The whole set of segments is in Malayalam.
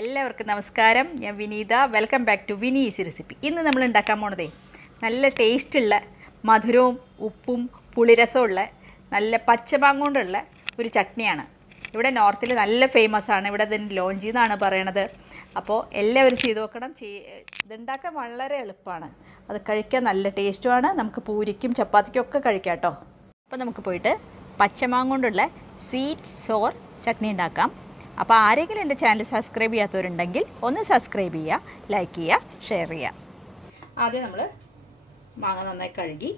എല്ലാവർക്കും നമസ്കാരം. ഞാൻ Vineetha. Welcome back to Vineeth's recipe. ഇന്ന് നമ്മൾ ഉണ്ടാക്കാൻ പോണതേ നല്ല ടേസ്റ്റുള്ള മധുരവും ഉപ്പും പുളിരസമുള്ള നല്ല പച്ചമാങ്ങ കൊണ്ടുള്ള ഒരു ചട്നിയാണ്. ഇവിടെ നോർത്തിൽ നല്ല ഫേമസ് ആണ്. ഇവിടെ ഇതിന് ലോഞ്ച് എന്നാണ് പറയണത്. അപ്പോൾ എല്ലാവരും ചെയ്ത് നോക്കണം. ഇതുണ്ടാക്കാൻ വളരെ എളുപ്പമാണ്. അത് കഴിക്കാൻ നല്ല ടേസ്റ്റുമാണ്. നമുക്ക് പൂരിക്കും ചപ്പാത്തിക്കും ഒക്കെ കഴിക്കാം കേട്ടോ. അപ്പോൾ നമുക്ക് പോയിട്ട് പച്ചമാങ്ങ കൊണ്ടുള്ള സ്വീറ്റ് സോർ ചട്നി ഉണ്ടാക്കാം. അപ്പോൾ ആരെങ്കിലും എൻ്റെ ചാനൽ സബ്സ്ക്രൈബ് ചെയ്യാത്തവരുണ്ടെങ്കിൽ ഒന്ന് സബ്സ്ക്രൈബ് ചെയ്യുക, ലൈക്ക് ചെയ്യുക, ഷെയർ ചെയ്യുക. ആദ്യം നമ്മൾ മാങ്ങ നന്നായി കഴുകി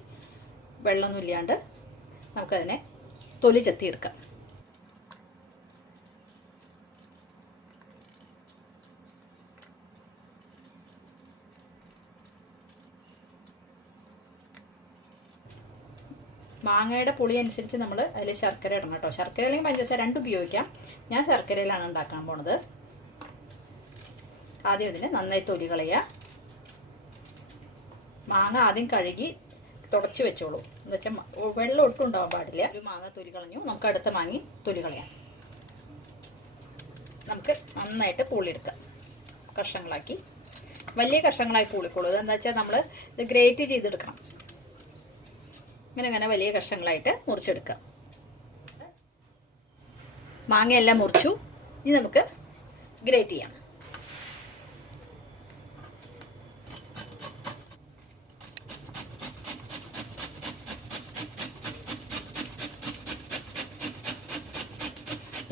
വെള്ളമൊന്നും ഇല്ലാണ്ട് നമുക്കതിനെ തൊലി ചെത്തിയെടുക്കാം. മാങ്ങയുടെ പുളി അനുസരിച്ച് നമ്മൾ അതിൽ ശർക്കര ഇടണം കേട്ടോ. ശർക്കര അല്ലെങ്കിൽ പഞ്ചസാര രണ്ടും ഉപയോഗിക്കാം. ഞാൻ ശർക്കരയിലാണ് ഉണ്ടാക്കാൻ പോണത്. ആദ്യം ഇതിന് നന്നായി തൊലി കളയുക. മാങ്ങ ആദ്യം കഴുകി തുടച്ച് വെച്ചോളൂ. എന്ന് വെച്ചാൽ വെള്ളം ഒട്ടും ഉണ്ടാവാൻ പാടില്ല. ഒരു മാങ്ങ തൊലി കളഞ്ഞു. നമുക്ക് അടുത്ത മാങ്ങി തൊലി കളയാം. നമുക്ക് നന്നായിട്ട് പുളിയെടുക്കാം. കഷ്ണങ്ങളാക്കി വലിയ കഷ്ണങ്ങളായി പുളിക്കോളൂ. ഇതെന്താ വെച്ചാൽ നമ്മൾ ഇത് ഗ്രേറ്റ് ചെയ്തെടുക്കണം. ഇങ്ങനെ വലിയ കഷ്ണങ്ങളായിട്ട് മുറിച്ചെടുക്കാം. മാങ്ങയെല്ലാം മുറിച്ചു. ഇനി നമുക്ക് ഗ്രേറ്റ് ചെയ്യാം.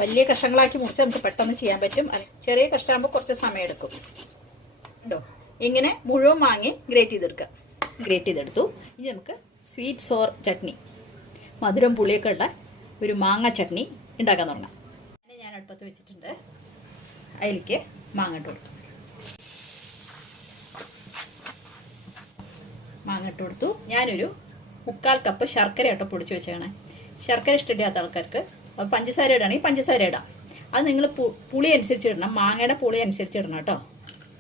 വലിയ കഷ്ണങ്ങളാക്കി മുറിച്ച് നമുക്ക് പെട്ടെന്ന് ചെയ്യാൻ പറ്റും. ചെറിയ കഷ്ണമാകുമ്പോൾ കുറച്ച് സമയം എടുക്കും കേട്ടോ. ഇങ്ങനെ മുഴുവൻ മാങ്ങി ഗ്രേറ്റ് ചെയ്തെടുക്കുക. ഗ്രേറ്റ് ചെയ്തെടുത്തു. ഇനി നമുക്ക് സ്വീറ്റ് സോർ ചട്നി, മധുരം പുളിയൊക്കെ ഉള്ള ഒരു മാങ്ങ ചട്നി ഉണ്ടാക്കാൻ തുടങ്ങാം. ഞാൻ അടുപ്പത്ത് വെച്ചിട്ടുണ്ട്. അതിലേക്ക് മാങ്ങ ഇട്ട് കൊടുത്തു. മാങ്ങ ഇട്ട് കൊടുത്തു. ഞാനൊരു 3/4 കപ്പ് ശർക്കര കേട്ടോ പൊടിച്ച് വെച്ചാണ്. ശർക്കര ഇഷ്ടമില്ലാത്ത ആൾക്കാർക്ക് അപ്പോൾ പഞ്ചസാര ഇടുകയാണെങ്കിൽ പഞ്ചസാര ഇടാം. അത് നിങ്ങൾ പുളി അനുസരിച്ച് ഇടണം. മാങ്ങയുടെ പുളി അനുസരിച്ച് ഇടണം കേട്ടോ.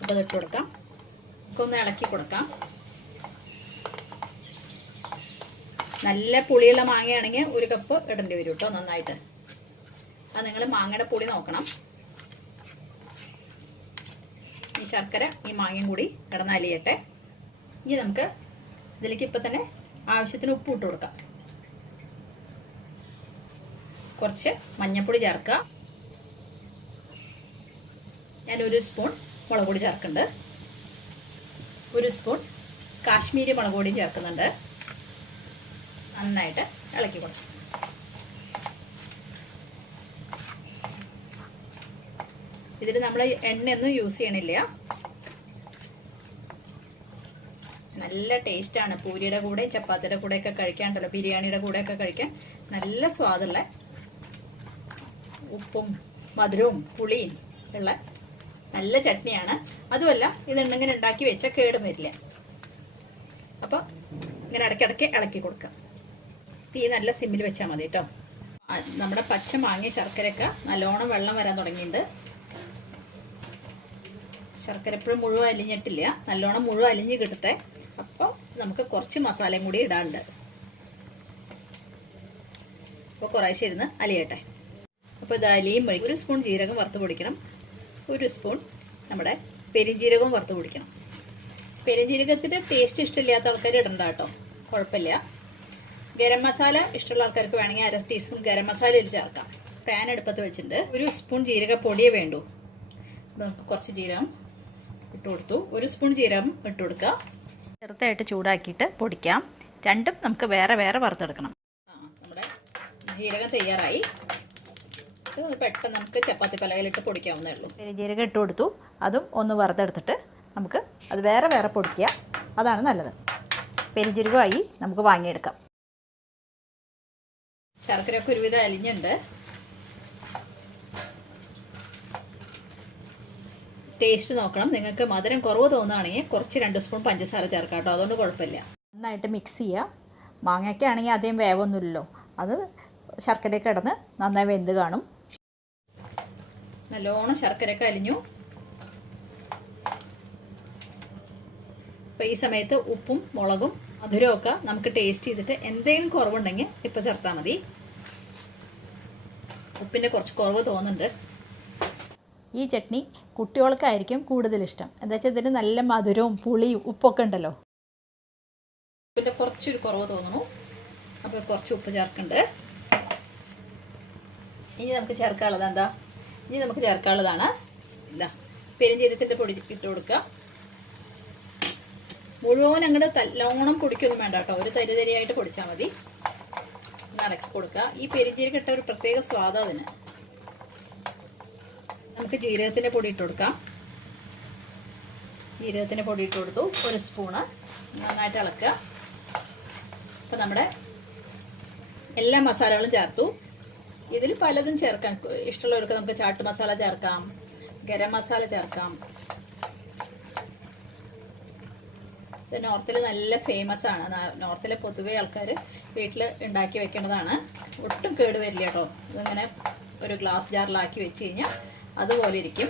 അപ്പോൾ അതിട്ട് കൊടുക്കാം. ഒക്കെ ഒന്ന് ഇളക്കി കൊടുക്കാം. നല്ല പുളിയുള്ള മാങ്ങയാണെങ്കിൽ 1 കപ്പ് ഇടേണ്ടി വരും കേട്ടോ. നന്നായിട്ട് അത് നിങ്ങൾ മാങ്ങയുടെ പുളി നോക്കണം. ഈ ശർക്കര ഈ മാങ്ങയും കൂടി കിടന്നലിയട്ടെ. ഇനി നമുക്ക് ഇതിലേക്ക് ഇപ്പം തന്നെ ആവശ്യത്തിന് ഉപ്പ് ഇട്ട് കൊടുക്കാം. കുറച്ച് മഞ്ഞൾപ്പൊടി ചേർക്കുക. ഞാൻ 1 സ്പൂൺ മുളക് പൊടി ചേർക്കുന്നുണ്ട്. 1 സ്പൂൺ കാശ്മീരി മുളക് പൊടിയും ചേർക്കുന്നുണ്ട്. നന്നായിട്ട് ഇളക്കി കൊടുക്കും. ഇതിൽ നമ്മൾ എണ്ണയൊന്നും യൂസ് ചെയ്യണില്ല. നല്ല ടേസ്റ്റാണ്. പൂരിയുടെ കൂടെ ചപ്പാത്തിയുടെ കൂടെയൊക്കെ കഴിക്കാണ്ടല്ലോ, ബിരിയാണിയുടെ കൂടെയൊക്കെ കഴിക്കാൻ നല്ല സ്വാദുള്ള ഉപ്പും മധുരവും പുളിയും ഉള്ള നല്ല ചട്നിയാണ്. അതുമല്ല ഇതെണ്ണിങ്ങനെ ഉണ്ടാക്കി വെച്ചാൽ കേടും വരില്ല. അപ്പോൾ ഇങ്ങനെ ഇടയ്ക്കിടയ്ക്ക് ഇളക്കി കൊടുക്കാം. തീ നല്ല സിമ്മിൽ വെച്ചാൽ മതി കേട്ടോ. നമ്മുടെ പച്ച മാങ്ങ ശർക്കരയൊക്കെ നല്ലോണം വെള്ളം വരാൻ തുടങ്ങിയിട്ടുണ്ട്. ശർക്കര എപ്പോഴും മുഴുവൻ അലിഞ്ഞിട്ടില്ല. നല്ലോണം മുഴുവൻ അലിഞ്ഞ് കിട്ടട്ടെ. അപ്പോൾ നമുക്ക് കുറച്ച് മസാലയും കൂടി ഇടാനുണ്ട്. അപ്പോൾ കുറേശ്ശെ ഇരുന്ന് അലിയട്ടെ. അപ്പോൾ ഇത് അലിയും വഴി 1 സ്പൂൺ ജീരകം വറുത്ത് പൊടിക്കണം. 1 സ്പൂൺ നമ്മുടെ പെരുംജീരകവും വറുത്ത് പൊടിക്കണം. പെരുംജീരകത്തിൻ്റെ ടേസ്റ്റ് ഇഷ്ടമില്ലാത്ത ആൾക്കാർ ഇടണ്ട കേട്ടോ, കുഴപ്പമില്ല. ഗരം മസാല ഇഷ്ടമുള്ള ആൾക്കാർക്ക് വേണമെങ്കിൽ 1/2 ടീസ്പൂൺ ഗരം മസാല ഇതിൽ ചേർക്കാം. പാൻ അടുപ്പത്ത് വെച്ചിട്ടുണ്ട്. 1 സ്പൂൺ ജീരക പൊടിയേ വേണ്ടൂ. നമുക്ക് കുറച്ച് ജീരകം ഇട്ട് കൊടുത്തു. 1 സ്പൂൺ ജീരകം ഇട്ട് കൊടുക്കുക. ചെറുതായിട്ട് ചൂടാക്കിയിട്ട് പൊടിക്കാം. രണ്ടും നമുക്ക് വേറെ വേറെ വറുത്തെടുക്കണം. നമ്മുടെ ജീരകം തയ്യാറായി. ഇത് പെട്ടെന്ന് നമുക്ക് ചപ്പാത്തി പലകയിലിട്ട് പൊടിക്കാവുന്നേ ഉള്ളൂ. ജീരകം ഇട്ട് കൊടുത്തു. അതും ഒന്ന് വറുത്തെടുത്തിട്ട് നമുക്ക് അത് വേറെ വേറെ പൊടിക്കുക. അതാണ് നല്ലത്. പെരുംജീരകമായി നമുക്ക് വാങ്ങിയെടുക്കാം. ശർക്കരയൊക്കെ ഒരുവിധം അലിഞ്ഞുണ്ട്. ടേസ്റ്റ് നോക്കണം. നിങ്ങൾക്ക് മധുരം കുറവ് തോന്നുകയാണെങ്കിൽ കുറച്ച് 2 സ്പൂൺ പഞ്ചസാര ചേർക്കാം കേട്ടോ. അതുകൊണ്ട് കുഴപ്പമില്ല. നന്നായിട്ട് മിക്സ് ചെയ്യുക. മാങ്ങയൊക്കെ ആണെങ്കിൽ അധികം വേവൊന്നുമില്ലല്ലോ. അത് ശർക്കരയൊക്കെ കിടന്ന് നന്നായി വെന്ത് കാണും. നല്ലോണം ശർക്കരയൊക്കെ അലിഞ്ഞു. അപ്പോൾ ഈ സമയത്ത് ഉപ്പും മുളകും മധുരമൊക്കെ നമുക്ക് ടേസ്റ്റ് ചെയ്തിട്ട് എന്തെങ്കിലും കുറവുണ്ടെങ്കിൽ ഇപ്പോൾ ചേർത്താൽ മതി. ഉപ്പിൻ്റെ കുറച്ച് കുറവ് തോന്നുന്നുണ്ട്. ഈ ചട്നി കുട്ടികൾക്കായിരിക്കും കൂടുതൽ ഇഷ്ടം. എന്താ വെച്ചാൽ ഇതിന് നല്ല മധുരവും പുളിയും ഉപ്പൊക്കെ ഉണ്ടല്ലോ. പിന്നെ കുറച്ചൊരു കുറവ് തോന്നുന്നു, അപ്പോൾ കുറച്ച് ഉപ്പ് ചേർക്കുന്നുണ്ട്. ഇനി നമുക്ക് ചേർക്കാനുള്ളതാണ് ഇതാ പെരുംജീരകത്തിൻ്റെ പൊടി ഇട്ട് കൊടുക്കുക. മുഴുവൻ അങ്ങോട്ട് നല്ലോണം പൊടിക്കൊന്നും വേണ്ട കേട്ടോ, ഒരു തരിതരിയായിട്ട് പൊടിച്ചാൽ മതി. നടക്കി കൊടുക്കുക. ഈ പെരുംജീരകം ഇട്ട ഒരു പ്രത്യേക സ്വാദം അതിന്. നമുക്ക് ജീരകത്തിൻ്റെ പൊടി ഇട്ട് കൊടുക്കാം. ജീരകത്തിൻ്റെ പൊടി ഇട്ട് കൊടുത്തു, ഒരു സ്പൂണ്. നന്നായിട്ട് ഇളക്കുക. അപ്പം നമ്മുടെ എല്ലാ മസാലകളും ചേർത്തു. ഇതിൽ പലതും ചേർക്കാം, ഇഷ്ടമുള്ളവർക്ക് നമുക്ക് ചാട്ട് മസാല ചേർക്കാം, ഗരം മസാല ചേർക്കാം. ഇത് നോർത്തിൽ നല്ല ഫേമസ് ആണ്. നോർത്തിലെ പൊതുവെ ആൾക്കാർ വീട്ടിൽ ഉണ്ടാക്കി വെക്കേണ്ടതാണ്. ഒട്ടും കേട് വരില്ല കേട്ടോ. ഇതിങ്ങനെ ഒരു ഗ്ലാസ് ജാറിലാക്കി വെച്ച് കഴിഞ്ഞാൽ അതുപോലെ ഇരിക്കും.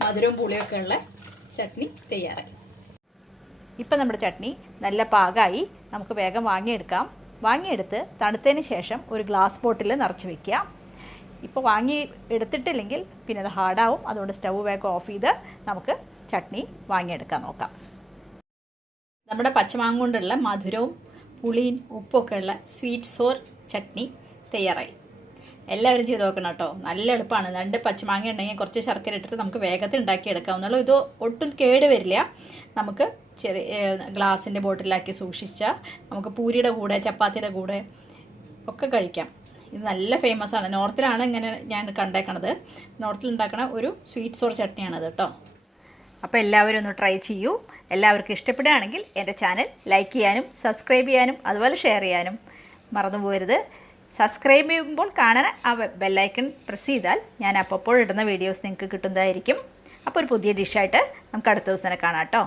മധുരവും പുളിയൊക്കെ ഉള്ള ചട്നി തയ്യാറായി. ഇപ്പം നമ്മുടെ ചട്നി നല്ല പാകമായി. നമുക്ക് വേഗം വാങ്ങിയെടുത്ത് തണുത്തതിന് ശേഷം ഒരു ഗ്ലാസ് ബോട്ടിൽ നിറച്ച് വെക്കുക. ഇപ്പോൾ എടുത്തിട്ടില്ലെങ്കിൽ പിന്നെ അത് ഹാർഡാവും. അതുകൊണ്ട് സ്റ്റൗ വേഗം ഓഫ് ചെയ്ത് നമുക്ക് ചട്നി വാങ്ങിയെടുക്കാൻ നോക്കാം. നമ്മുടെ പച്ചമാങ്ങ കൊണ്ടുള്ള മധുരവും പുളിയും ഉപ്പൊക്കെ ഉള്ള സ്വീറ്റ് സോർ ചട്നി തയ്യാറായി. എല്ലാവരും ചെയ്ത് നോക്കണം കേട്ടോ. നല്ല എളുപ്പമാണ്. 2 പച്ചമാങ്ങ ഉണ്ടെങ്കിൽ കുറച്ച് ശർക്കര ഇട്ടിട്ട് നമുക്ക് വേഗത്തിൽ ഉണ്ടാക്കിയെടുക്കാവുന്നുള്ളൂ. ഇത് ഒട്ടും കേട് വരില്ല. നമുക്ക് ചെറിയ ഗ്ലാസിൻ്റെ ബോട്ടിലാക്കി സൂക്ഷിച്ചാൽ നമുക്ക് പൂരിയുടെ കൂടെ ചപ്പാത്തിയുടെ കൂടെ ഒക്കെ കഴിക്കാം. ഇത് നല്ല ഫേമസ് ആണ്. നോർത്തിലാണ് ഇങ്ങനെ ഞാൻ കണ്ടേക്കണത്. നോർത്തിൽ ഉണ്ടാക്കണ ഒരു സ്വീറ്റ് സോർ ചട്നിയാണത് കേട്ടോ. അപ്പോൾ എല്ലാവരും ഒന്ന് ട്രൈ ചെയ്യൂ. എല്ലാവർക്കും ഇഷ്ടപ്പെടുകയാണെങ്കിൽ എൻ്റെ ചാനൽ ലൈക്ക് ചെയ്യാനും സബ്സ്ക്രൈബ് ചെയ്യാനും അതുപോലെ ഷെയർ ചെയ്യാനും മറന്നു പോകരുത്. സബ്സ്ക്രൈബ് ചെയ്യുമ്പോൾ കാണാൻ ആ ബെല്ലൈക്കൺ പ്രസ് ചെയ്താൽ ഞാൻ അപ്പോൾ ഇടുന്ന വീഡിയോസ് നിങ്ങൾക്ക് കിട്ടുന്നതായിരിക്കും. അപ്പോൾ ഒരു പുതിയ ഡിഷായിട്ട് നമുക്ക് അടുത്ത ദിവസം കാണാം കേട്ടോ.